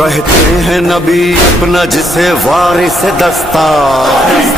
कहते हैं नबी अपना जिसे वारिस दस्तार।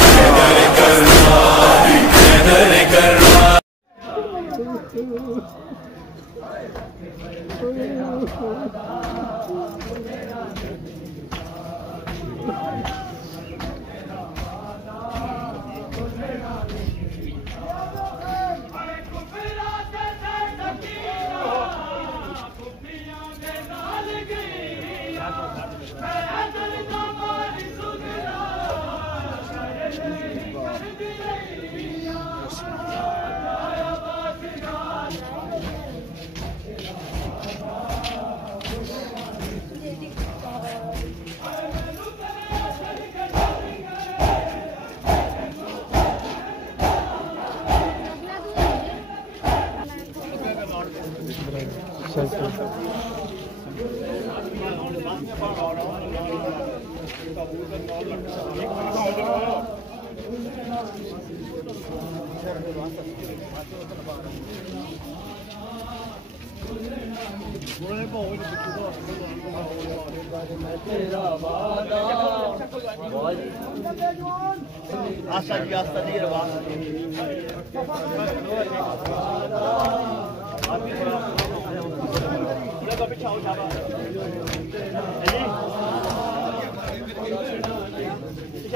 आशा जी आस्था जी रवा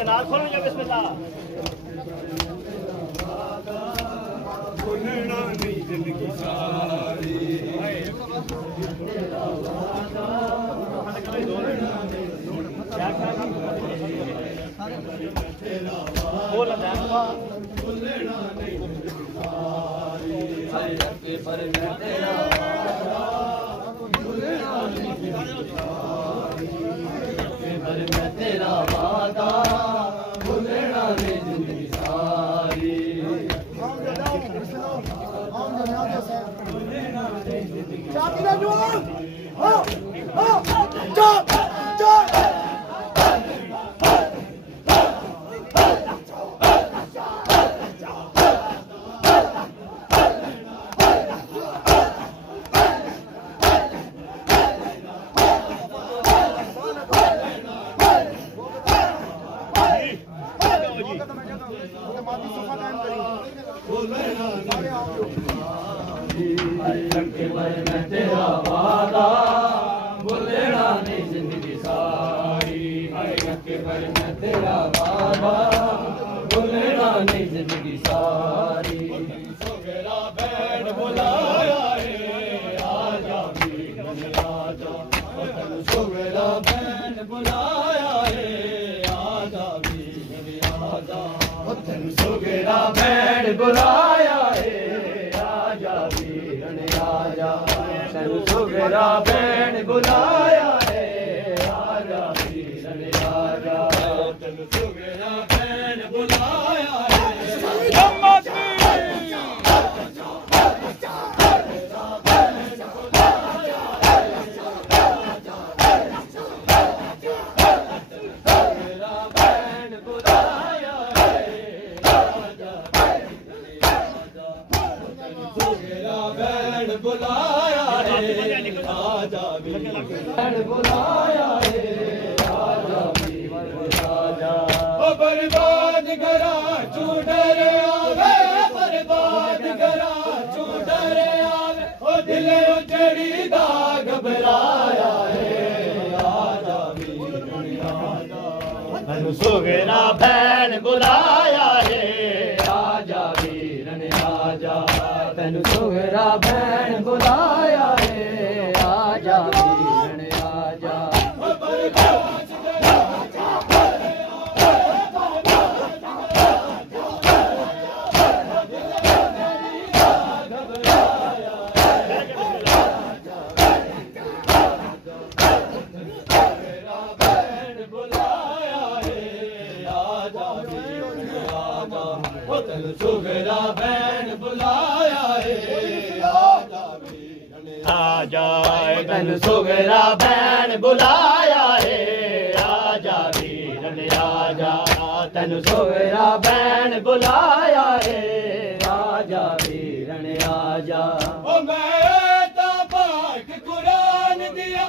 नाल खोलेंगे बिस्मिल्लाह। जिंदगी सारी तेरा वादा भूलना नहीं जिंदगी सारी। तेरा वादा भूलना नहीं जिंदगी सारी। तेरा वादा भूलना नहीं जिंदगी सारी। मेरा बैंड बुलाया है आजा आजा। मेरा बैंड बुलाया है आजा आजा। मेरा बैंड बुलाया है आजा आजा। मेरा बैंड बुलाया है आजा आजा। मेरा बैंड बुलाया है। बुलाया है आजा बुलाया है आजा आजा। ओ बर्बाद करा चूडर आवे बर्बाद करा चूडर आवे। ओ दिल उजड़ी दा घबराया है आजा आजा। मैनू सुगरा भैन बुलाया है आजा वीरन आजा। तैनू सुगरा भैन बुलाया है आजा वीरन आजा। सुगरा भैन बुलाया है आजा। तैनू सुगरा भैन बुलाया है आजा वीरन आजा। तैनू सुगरा भैन बुलाया है आजा वीरन आजा। ओ मैं ता पाक कुरान दिया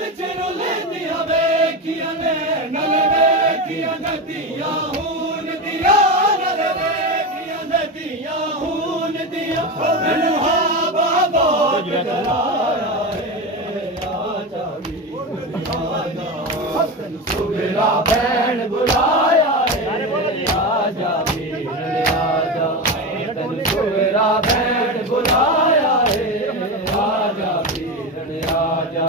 विच रुलदियां वेखियां ने नल वेखियां नदियां हून दिया नल वेखियां नदियां हून दिया मैनू हा बाबा जलाया सुगरा बैन बुलाया आजा वीर आजा तन सुगरा बैन बुलाया आजा वीर आजा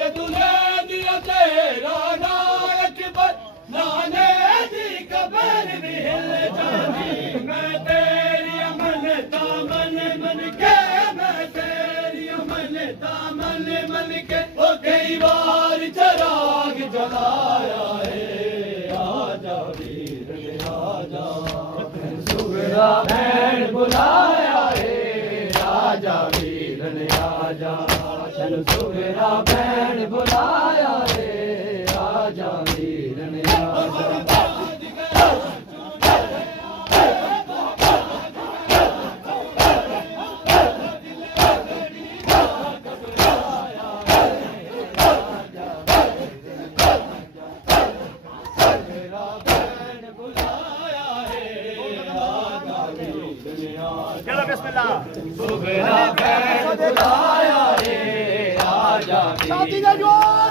जदुले दिया तेरा नायक पर नाने दी कबर भी हिल जानी मैं तेरी मन दामन मन के मैं तेरी मन दामन मन के ओ कई बार चराग जलाया आजा वीर आजा सुगरा बैन बुलाया आजा वीर आजा तन सुगरा बैन बुलाया आजा वीर आजा चलो बिस्मिल्लाह सुगरा बैन बुलाया आजा शादी का जोर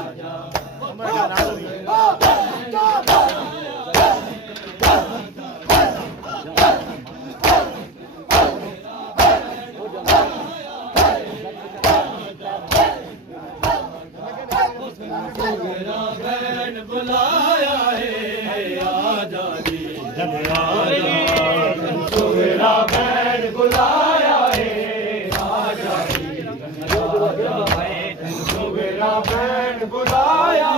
सुगरा बैन बुलाया आजा सुगरा बैन बुलाया आजा सुगरा बैन बुलाया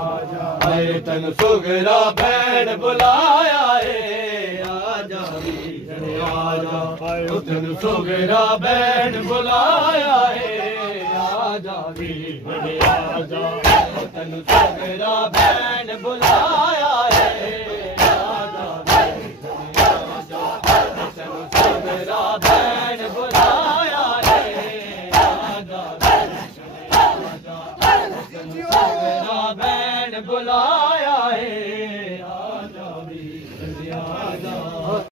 आजा तन सुगरा बैन बुलाया आजा आजा तन सुगरा बैन बुलाया आजा आजा तन सुगरा बैन बुलाया आजा तन सुगरा बैन बुलाया आजा तन सुगरा बैन बुलाया